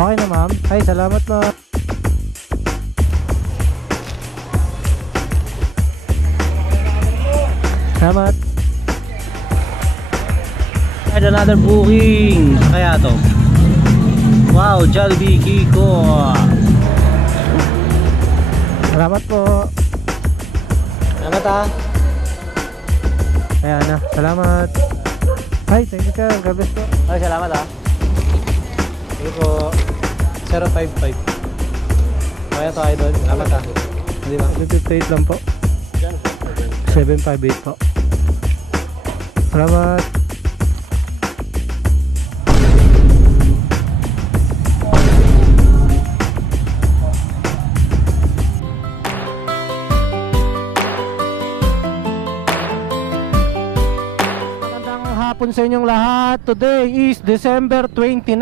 Okay na ma'am. Ay, salamat ma'am. Salamat. And another booking. Kaya to. Wow, Jollibee Kiko. Salamat po. Salamat ah. Ayan na, salamat. Hi, thank you sir. God bless po. Ay, salamat ah. Thank you po. 055. Kaya to idol. Salamat ah. Hindi ba? 58 lang po. 758 po. Salamat. Magandang hapon sa inyong lahat. Today is December 29,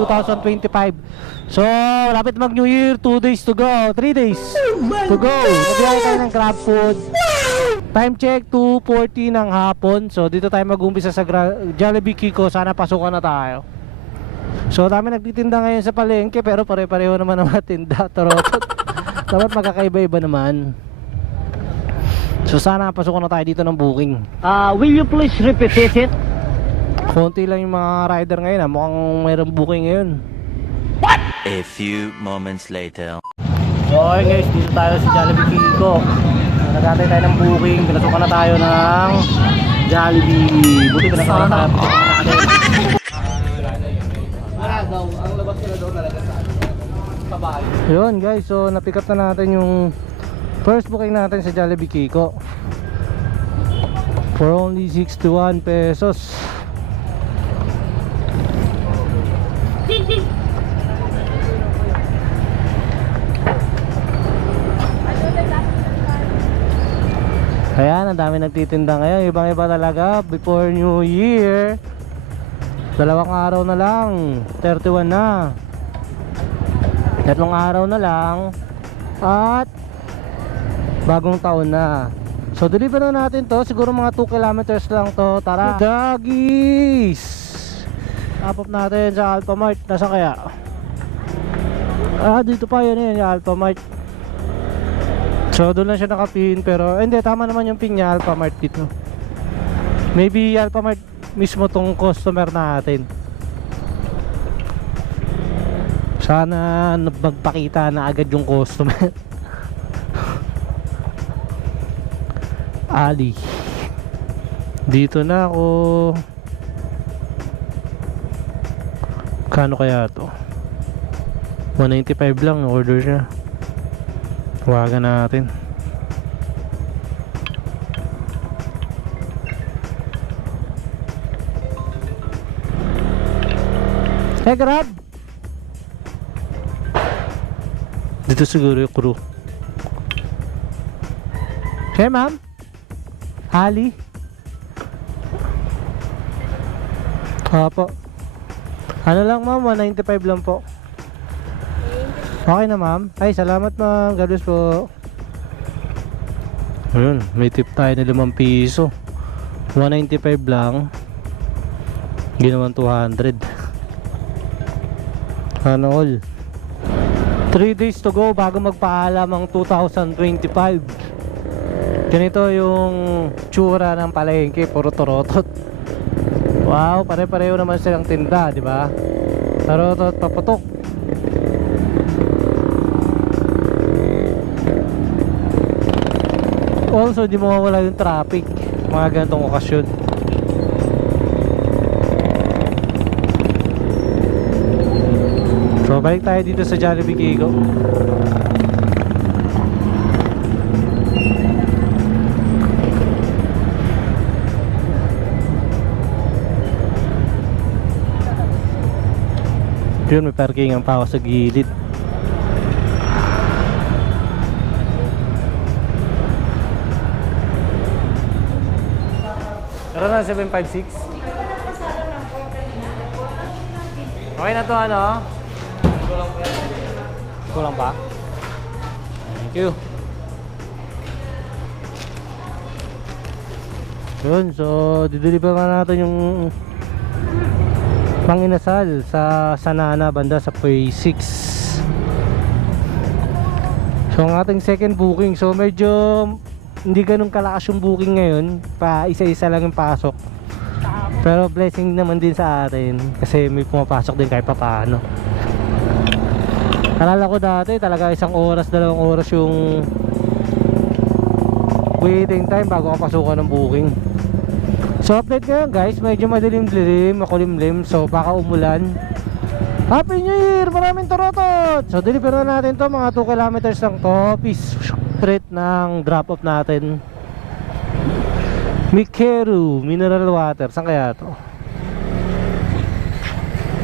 2025. So, lapit mag New Year, 2 days to go, 3 days to go. Nabiyahe tayo ng Grab Food. Time check 2:40 ng hapon. So dito tayo mag-umpisa sa Jollibee Kiko. Sana pasukan na tayo. So dami nagtitinda ngayon sa palengke, pero pare-pareho naman ang mga tinda. Tarotot. Dapat magkakaiba-iba naman. So sana pasukan na tayo dito ng booking. Will you please repeat it? Konti lang yung mga rider ngayon. Mukhang mayroong booking ngayon. A few moments later. So okay guys, dito tayo sa Jollibee Kiko. Nagkatay tayo ng booking. Pinasukan na tayo ng Jollibee. Buti pinasukan na tayo. Yun guys, so napick up na natin yung first booking natin sa Jollibee Kiko for only 61 pesos. Ayan, ang dami nagtitinda ngayon. Ibang iba talaga. Before New Year, 2 araw na lang, 31 na. 3 araw na lang, at bagong taon na. So deliver na natin to. Siguro mga 2 kilometers lang to. Tara doggies. Top up natin sa Alphamart. Nasa kaya? Dito pa yun yung Alphamart. So doon lang siya nakapin, pero hindi, tama naman yung pin niya, Alphamart dito. Maybe Alphamart mismo tong customer natin. Sana magpakita na agad yung customer. Ali. Dito na ako. Kano kaya to? 195 lang order niya. Tawagan natin. Hey Grab! Dito siguro yung crew. Hey ma'am? Ali? Opo. Ano lang ma'am, 195 lang po. Okay na ma'am. Ay, salamat ma'am. God bless po. Ayun, may tip tayo na 5 piso. 195 lang. Ginawan 200. Ano all? 3 days to go bago magpaalam ang 2025. Ganito yung tsura ng palengke. Puro torotot. Wow, pare-pareho naman silang tinda, di ba? Torotot, paputok. Also, di mawawala yung traffic mga ganitong okasyon. So, balik tayo dito sa Jollibee Kiko. Yun, may parking ang pa ako sa gilid. Meron na 756. Okay na to ano? Kulang pa? Thank you. Yun, so dideliver na natin yung Panginasal sa Sanana banda sa Phase 6. So ang ating second booking, so medyo hindi ganun kalakas yung booking ngayon, pa isa-isa lang yung pasok. Pero blessing naman din sa atin kasi may pumapasok din kahit pa paano. Alala ko dati talaga 1 oras, 2 oras yung waiting time bago ka pasukan ng booking. So update ngayon guys, medyo madilim-dilim, makulimlim, so baka umulan. Happy New Year! Maraming torotot! So deliver na natin to, mga 2 kilometers lang to, peace straight ng drop off natin. Mikeru Mineral Water, saan kaya to?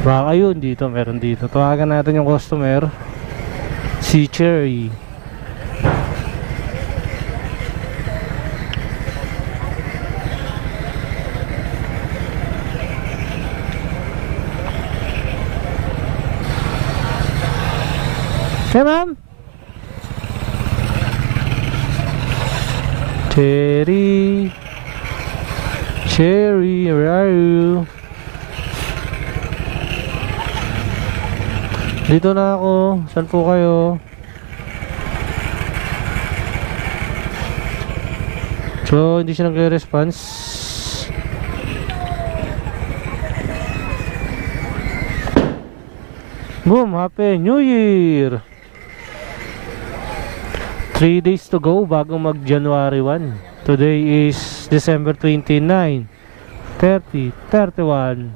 Baka yun, dito, meron dito. Tawagan natin yung customer, si Cherry. Hey ma'am, Cherry, Cherry, where are you? Dito na ako. Saan po kayo? So hindi siya nagre-response. Boom, Happy New Year! 3 days to go bago mag January 1. Today is December 29, 30, 31.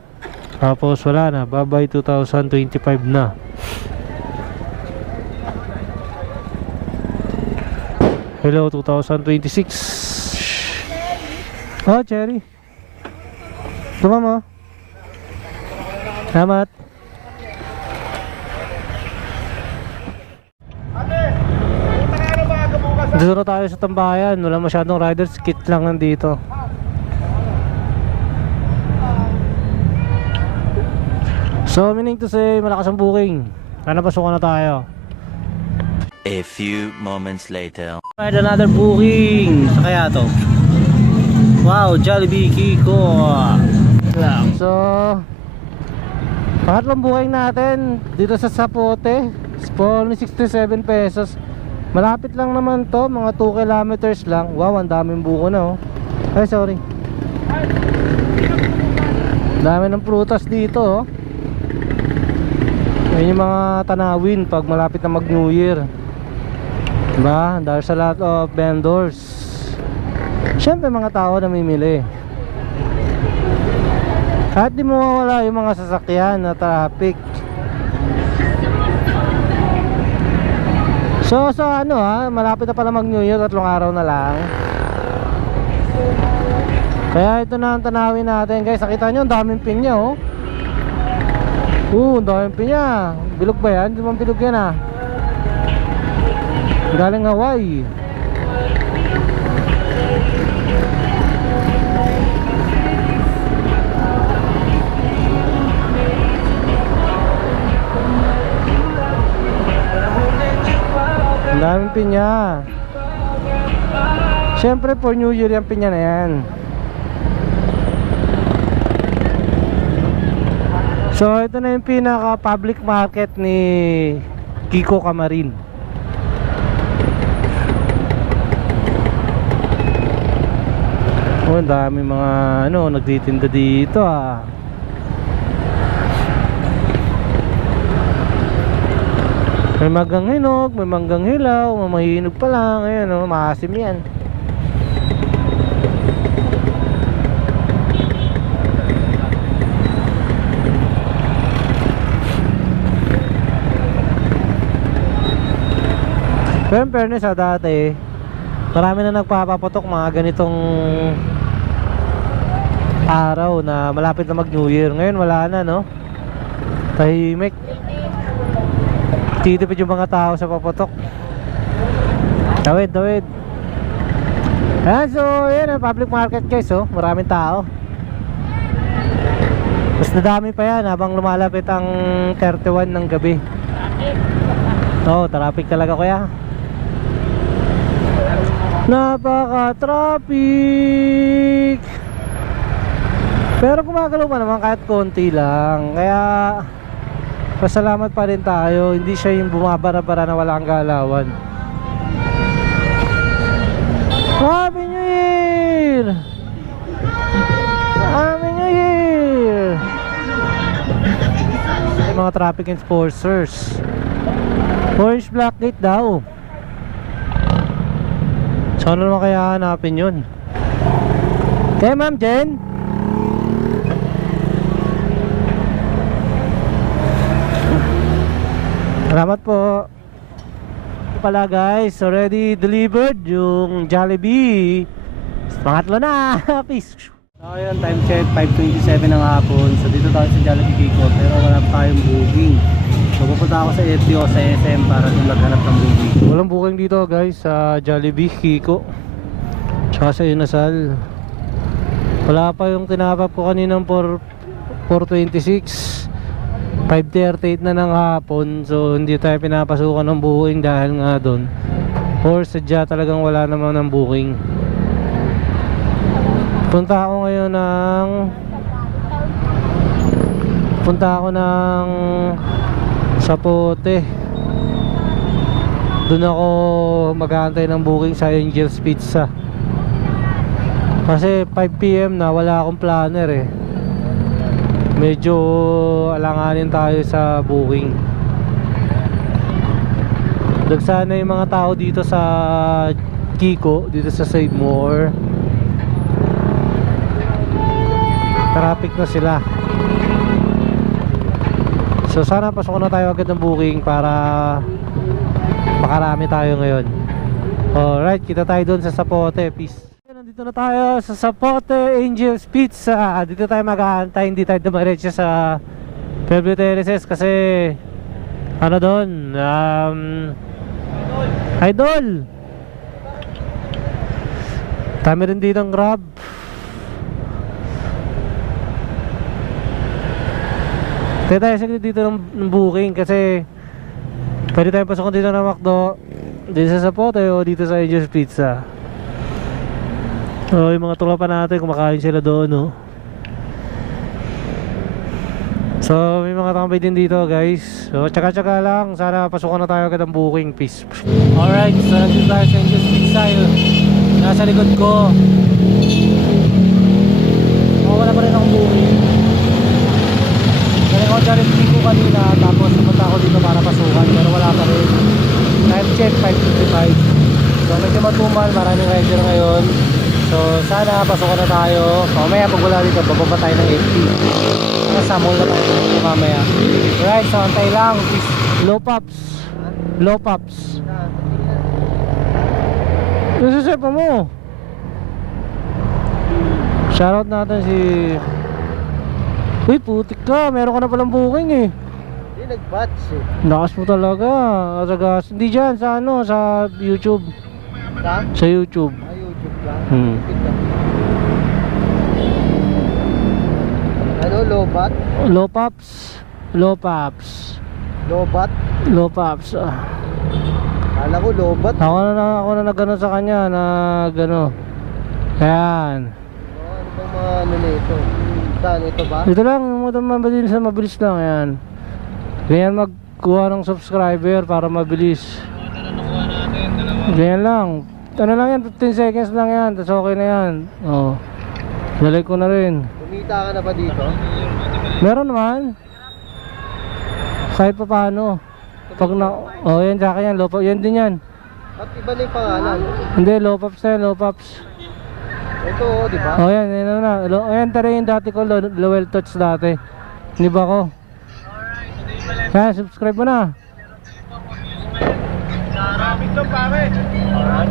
Tapos wala na, bye bye 2025 na. Hello 2026. Oh Cherry, tuma mo. Salamat. Dito na tayo sa tambayan, wala masyadong riders, kit lang nandito. So meaning to say, malakas ang booking. Sana pasukan na tayo. A few moments later. Alright, another booking. Sa kaya to? Wow, Jollibee Kiko. So pangatlong booking natin dito sa Zapote for only 67 pesos. Malapit lang naman to, mga 2 kilometers lang. Wow, ang daming buko na oh. Ay, sorry. Dami ng prutas dito oh. Yan yung mga tanawin pag malapit na mag New Year. Diba? There's a lot of vendors. Siyempre mga tao na namimili. At di mawawala yung mga sasakyan na traffic. So ano malapit na pala mag New Year, 3 araw na lang. Kaya ito na ang tanawin natin guys. Nakita nyo, ang daming pinya oh. Ang daming pinya. Bilog ba yan? Hindi man bilog yan ah. Galing Hawaii. Ang daming pinya. Siyempre for New Year yung pinya na yan. So ito na yung pinaka public market ni Kiko Camarin. Oh, ang dami mga nagtitinda dito ah. May manggang hinog, may manggang hilaw, mamahinog pa lang. Ayan oh, maasim yan. Pero in fairness dati marami na nagpapaputok mga ganitong araw na malapit na mag New Year. Ngayon wala na no. Tahimik. Titipid yung mga tao sa paputok. Dawid. Ayan, so yan ang public market guys oh. Maraming tao. Mas nadami pa yan habang lumalapit ang 31 ng gabi. Oh, traffic talaga kuya. Napaka-traffic. Pero gumagalaw pa naman kahit konti lang. Kaya pasalamat pa rin tayo. Hindi siya yung bumabara-bara na walang galawan. Happy New Year! Happy New Year! Yung mga traffic enforcers. Orange black gate daw. So ano naman kaya hanapin yun? Kaya Ma'am Jen? Salamat po. Pala guys, already delivered yung Jollibee. Pangatlo na. Peace. So yun, time check 5:27 ng hapon. So dito tayo sa Jollibee Kiko, pero wala pa tayong booking. So pupunta ako sa FTO sa SM para doon maghanap ng booking. Walang booking dito guys sa Jollibee Kiko tsaka sa Inasal. Wala pa yung tinapap ko kaninang 4:26. 5:38 na ng hapon. So hindi tayo pinapasukan ng booking dahil nga doon, or sadya talagang wala naman ng booking. Punta ako ng Sapote. Doon ako mag-aantay ng booking sa Angel's Pizza. Kasi 5 PM na, wala akong planner eh. Medyo alanganin tayo sa booking. Dagsana yung mga tao dito sa Kiko, dito sa Save More. Traffic na sila. So sana pasok na tayo agad ng booking para makarami tayo ngayon. Alright, kita tayo doon sa Sapote. Peace. Nandito na tayo sa Sapote Angel's Pizza. Dito tayo mag-aantay, hindi tayo dumiretso sa Pueblo Tereses kasi ano doon, Idol. Dami rin dito ng Grab. Tayo tayo saglit dito ng booking kasi pwede tayo pasukan dito ng McDo, dito sa Sapote o dito sa Angel's Pizza. So yung mga tropa natin kumakain sila doon, no? So may mga tambay din dito guys. So tsaka-tsaka lang, sana pasukan na tayo agad ng booking. Peace. Alright, so nandito tayo sa Angel's Pizza. Nasa likod ko. Wala pa rin akong booking. Kaya ako dyan ko kanina, tapos napunta ako dito para pasukan, pero wala pa rin. Time check 5:55. So medyo matumal, maraming rider ngayon. So sana pasukan na tayo. Mamaya pag wala dito, bababa tayo ng 80. Nasamol na tayo mamaya. Right, so antay lang. Low pops. Low pops. Nasusepa mo. Shoutout natin si... Uy, putik ka. Meron ka na palang booking eh. Hindi, nag-batch eh. Lakas mo talaga. Atagas. Hindi dyan, sa ano, sa YouTube. Sa? Sa YouTube. YouTube lang. Ano, low bat? Low pops. Low pops. Low bat? Low pops. Kala ko low bat. Ako na nagano sa kanya na gano. Ayan. Ano bang mga ano nito? Saan? Ito ba? Ito lang, mabilis lang. Ayan. Ganyan magkuha ng subscriber para mabilis. Ganyan lang. Ano lang yan, 15 seconds lang yan. Tapos okay na yan. Oh. Nalike ko na rin. Kumita ka na ba dito? Meron naman. Kahit pa paano. Pag na... Oh, yan sa akin yan. Low pops. Yan din yan. At iba na yung pangalan. Hindi, low pops na yan. Low pops. Ito oh, di ba? Oh, yan. Yan na. Ayan, tara yung dati ko. Lowell touch dati. Hindi ba ko? Yan, subscribe mo na. Traffic to pare.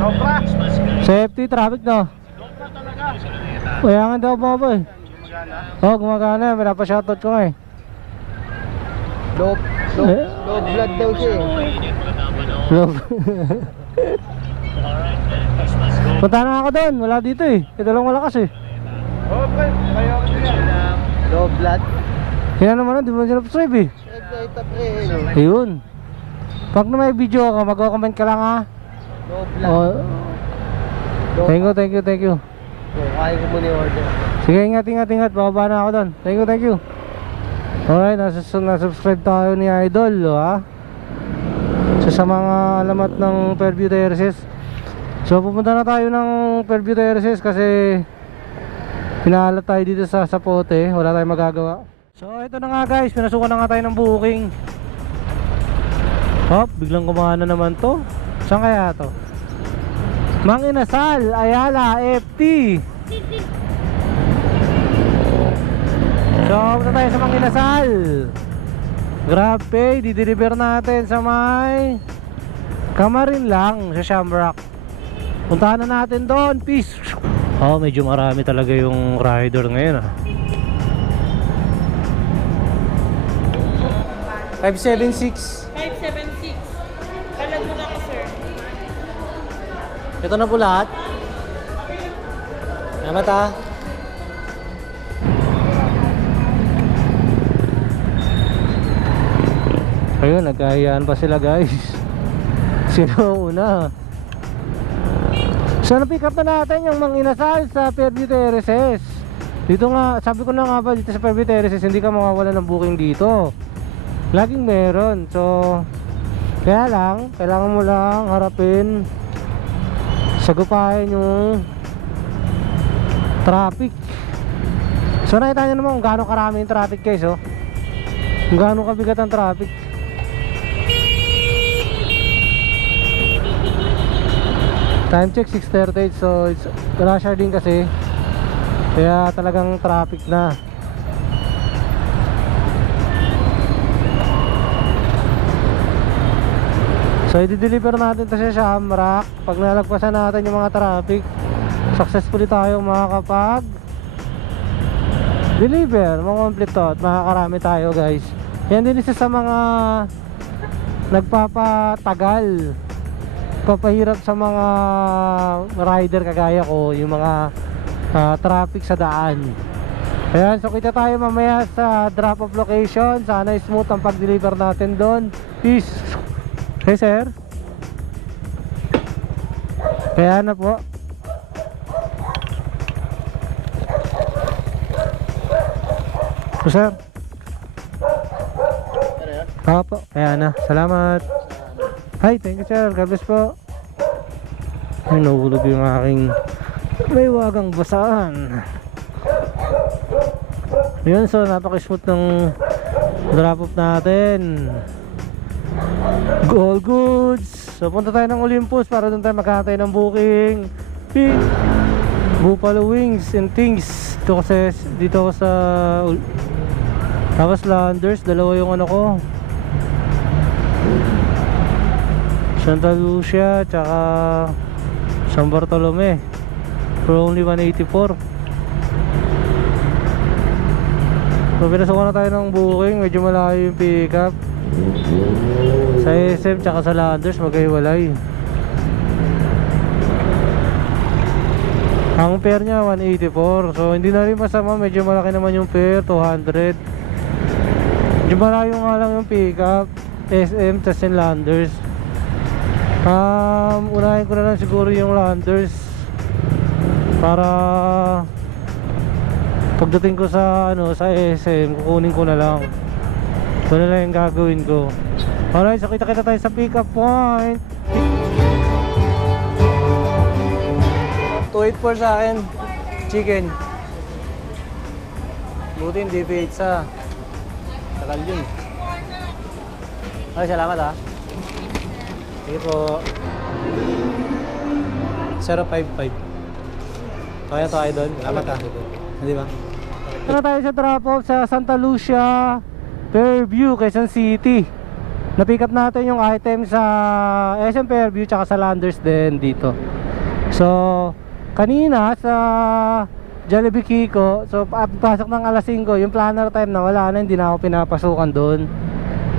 Sobra. Safety, traffic no. Kaya nga daw po eh. Oh, gumagana. May napashoutout ko nga eh. Low blood daw siya eh. Love. Punta na ako doon. Wala dito eh. Ito lang malakas eh. Okay, kayo ako yan. Low blood? Kaya naman di mo sinubscribe eh. Ayun. Pag na may video ako, mag-comment ka lang ha. Low blood. Oh. Thank you. So, kaya ko muna yung order. Sige, ingat. Bababa na ako doon. Thank you. Alright, nasubscribe tayo ni Idol, ha? So, sa mga alamat ng Fairview Terraces. So, pupunta na tayo ng Fairview Terraces kasi pinahalat tayo dito sa Sapote. Wala tayong magagawa. So, ito na nga guys. Pinasukan na nga tayo ng booking. Hop, biglang kumana naman to. Saan kaya to? Mang Inasal, Ayala, FT. So, punta tayo sa Mang Inasal. GrabPay, di-deliver natin sa may Kamarin lang, sa Shamrock. Puntahan na natin doon, peace. Oh, medyo marami talaga yung rider ngayon, 576. 576. Kalag mo na ka, sir. Ito na po lahat. Salamat, ha. Ayun, nagkahiyaan pa sila guys. Sino una? So na-pick up na natin yung Mang Inasal sa Fairview Terraces. Dito nga, sabi ko na nga ba, dito sa Fairview Terraces hindi ka mawawala ng booking dito. Laging meron. So kaya lang, kailangan mo lang harapin, sagupahin yung traffic. So nakita nyo naman kung gaano karami yung traffic guys, oh. Kung gaano kabigat ang traffic. Time check 6:38, so it's rush hour din kasi. Kaya talagang traffic na. So i-deliver natin ito sa Shamrock. Pag nalagpasan natin yung mga traffic, successfully tayo makakapag deliver, makomplete to at makakarami tayo guys. Yan din isa sa mga nagpapatagal, papahirap sa mga rider kagaya ko, yung mga traffic sa daan. Ayan, so kita tayo mamaya sa drop off location. Sana smooth ang pag-deliver natin doon. Peace. Hey sir. Kaya na po. So sir. Opo, kaya na. Salamat. Hi, thank you sir. God bless po. Ay, nahulog yung aking may wagang basahan. Yun, so napaka-smooth ng drop-off natin. All goods. So punta tayo ng Olympus para doon tayo magkakatay ng booking. Buffalo Wings and Things. Ito kasi dito ako sa tapos Landers, dalawa yung ano ko, Santa Lucia tsaka San Bartolome, for only 184. So pinasukan na tayo ng booking. Medyo malayo yung pick up. Sa SM tsaka sa Landers magkahiwalay. Ang fare nya 184. So hindi na rin masama. Medyo malaki naman yung fare, 200. Medyo malayo nga lang yung pick up, SM tsaka Landers. Unahin ko na lang siguro yung Landers para pagdating ko sa sa SM kukunin ko na lang. Ito na lang yung gagawin ko. Alright, so kita tayo sa pick up point. 284 sa akin, chicken. Buti hindi pizza. Tagal yun. Ay, salamat ha. Sige po. 055. Kaya tayo doon. Salamat ha. Hindi ba? Ano tayo sa drop off sa Santa Lucia, Fairview, Quezon City. Na-pick up natin yung item sa SM Fairview tsaka sa Landers din dito. So kanina sa Jollibee Kiko, so pasok ng alas 5, yung planner time na wala na, hindi na ako pinapasukan doon.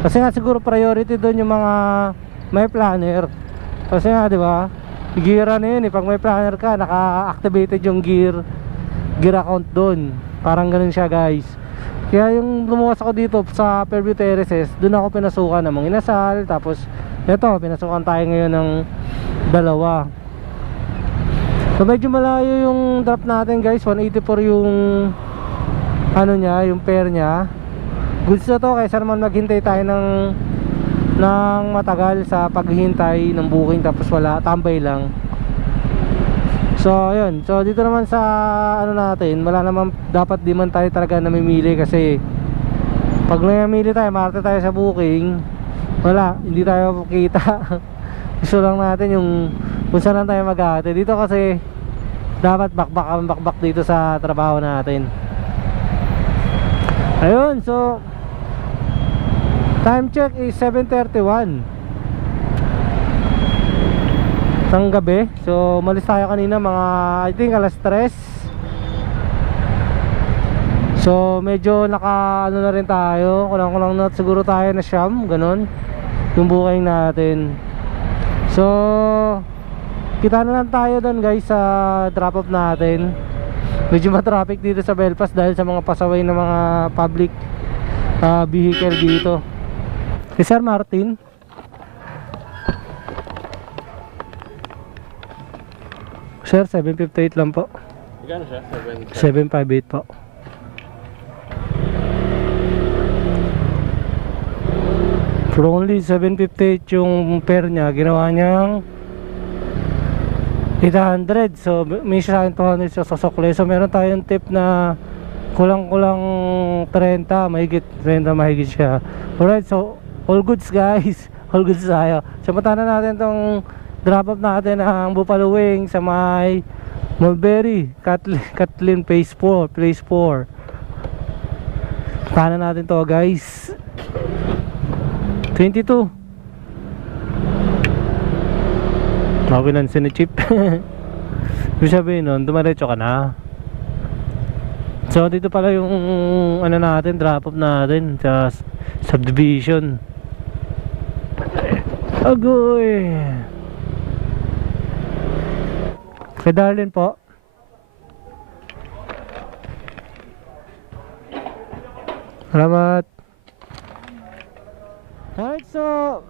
Kasi nga siguro priority doon yung mga may planner. Kasi nga di ba, gear na yun pag may planner ka, naka-activated yung gear account doon. Parang ganun siya guys. Kaya yung lumuwas ako dito sa Fairview Terraces, doon ako pinasukan ng Mang Inasal. Tapos eto, pinasukan tayo ngayon ng dalawa. So medyo malayo yung drop natin guys, 184 yung ano niya, yung pair niya. Goods na to, kaysa naman maghintay tayo ng matagal sa paghihintay ng booking tapos wala, tambay lang. So yun, so dito naman sa ano natin, wala naman, dapat di man tayo talaga namimili kasi pag namimili tayo, marte tayo sa booking, wala, hindi tayo kita. Gusto lang natin yung kung saan lang tayo mag-ate. Dito kasi dapat bakbak dito sa trabaho natin. Ayun, so time check is 7:31 ng gabi. So umalis tayo kanina mga I think alas 3. So medyo naka ano na rin tayo, kulang na siguro tayo na siyam, ganun yung booking natin. So kita na lang tayo doon guys sa drop off natin. Medyo ma-traffic dito sa Belfast dahil sa mga pasaway na mga public vehicle dito. Si Sir Martin. Sir, 758 lang po. Magkano siya? 758 po. For only 758 yung pair niya, ginawa niyang 800. So may siya 200 sa sosokle. So meron tayong tip na kulang-kulang 30, mahigit siya. Alright, so all goods guys. All goods tayo. So puntahan na natin tong drop off natin ang Buffalo Wing sa may Mulberry, Kathleen Place 4. Puntahan na natin to guys. 22. Pinansin ni Chip. Ibig sabihin nun, dumaretso ka na. So dito pala yung ano natin, drop off natin sa subdivision. Agoy. Kay Darlene po. Salamat. Alright, so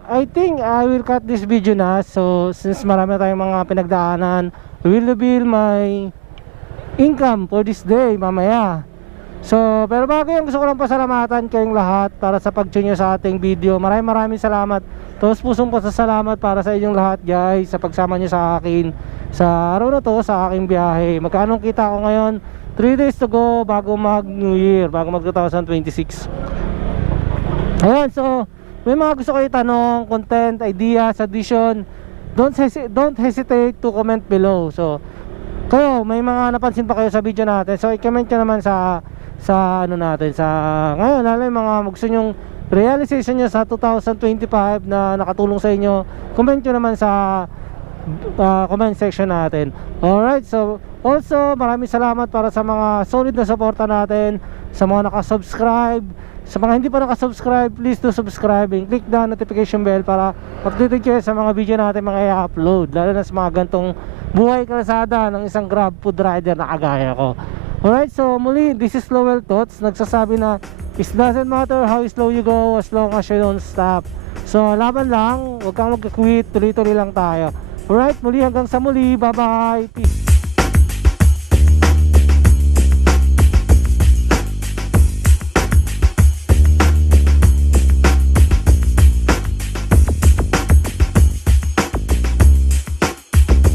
I think I will cut this video na. So since marami tayong mga pinagdaanan, I will reveal my income for this day mamaya. So pero bago yan, gusto ko lang pasalamatan kayong lahat para sa pag-tune nyo sa ating video. Maraming salamat. Tapos pusong pasasalamat para sa inyong lahat guys, sa pagsama nyo sa akin sa araw na to, sa aking biyahe. Magkano kita ko ngayon? 3 days to go bago mag New Year, bago mag 2026. Ayan, so may mga gusto kayo tanong, content, ideas, addition, don't hesitate to comment below. So kayo, may mga napansin pa kayo sa video natin, so i-comment nyo naman sa ano natin, sa ngayon, alam yung mga gusto nyong realization nyo sa 2025 na nakatulong sa inyo, comment nyo naman sa comment section natin. Alright, so also maraming salamat para sa mga solid na suporta natin, sa mga nakasubscribe. Sa mga hindi pa nakasubscribe, please do subscribe and click the notification bell para updated kayo sa mga video natin mga i-upload, lalo na sa mga gantong buhay kalsada ng isang Grab food rider na kagaya ko. Alright, so muli, this is Lowell Tots, nagsasabi na it doesn't matter how slow you go as long as you don't stop. So laban lang, huwag kang mag-quit, tuloy-tuloy lang tayo. Alright, muli hanggang sa muli, bye bye, peace.